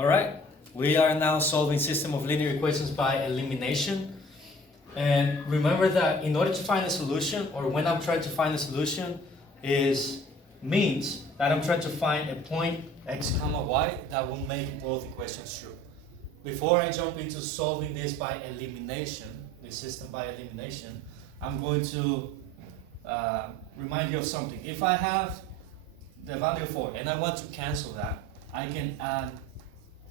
Alright, we are now solving system of linear equations by elimination. And remember that in order to find a solution, or when I'm trying to find a solution, means that I'm trying to find a point x comma y that will make both equations true. Before I jump into solving this by elimination, this system by elimination, I'm going to remind you of something. If I have the value of 4 and I want to cancel that, I can add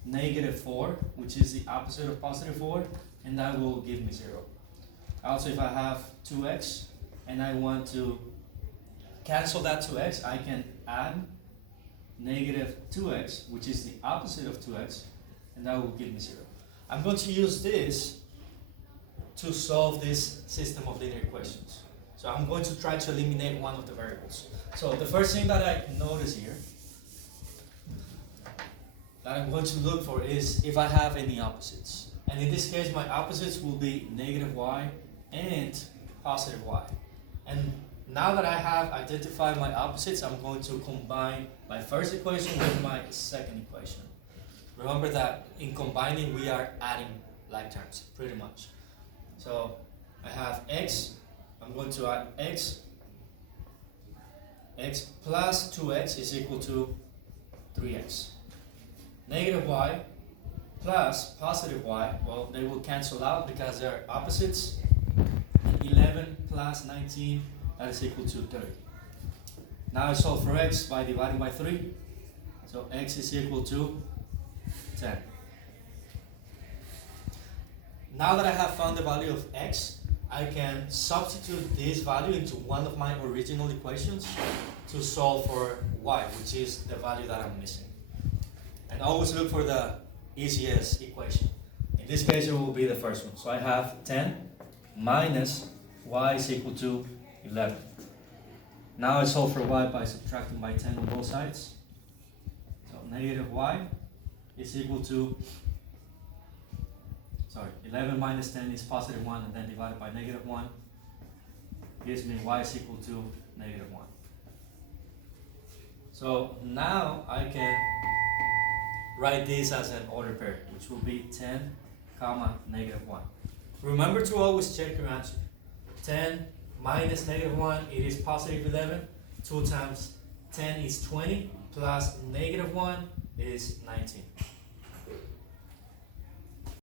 -4, which is the opposite of +4, and that will give me 0. Also, if I have 2x and I want to cancel that 2x, I can add -2x, which is the opposite of 2x, and that will give me 0. I'm going to use this to solve this system of linear equations. So I'm going to try to eliminate one of the variables. So the first thing that I notice here, that I'm going to look for, is if I have any opposites. And in this case, my opposites will be -y and +y. And now that I have identified my opposites, I'm going to combine my first equation with my second equation. Remember that in combining, we are adding like terms, pretty much. So I have x, I'm going to add x plus 2x is equal to 3x. -y plus +y, well, they will cancel out because they're opposites. And 11 plus 19, that is equal to 30. Now I solve for x by dividing by 3. So x is equal to 10. Now that I have found the value of x, I can substitute this value into one of my original equations to solve for y, which is the value that I'm missing. And always look for the easiest equation. In this case, it will be the first one. So I have 10 minus y is equal to 11. Now I solve for y by subtracting by 10 on both sides. So -y is equal to, 11 minus 10 is +1, and then divided by -1 gives me y is equal to -1. So now I can write this as an ordered pair, which will be 10 comma -1. Remember to always check your answer. 10 minus -1, it is +11. 2 times 10 is 20, plus -1 is 19.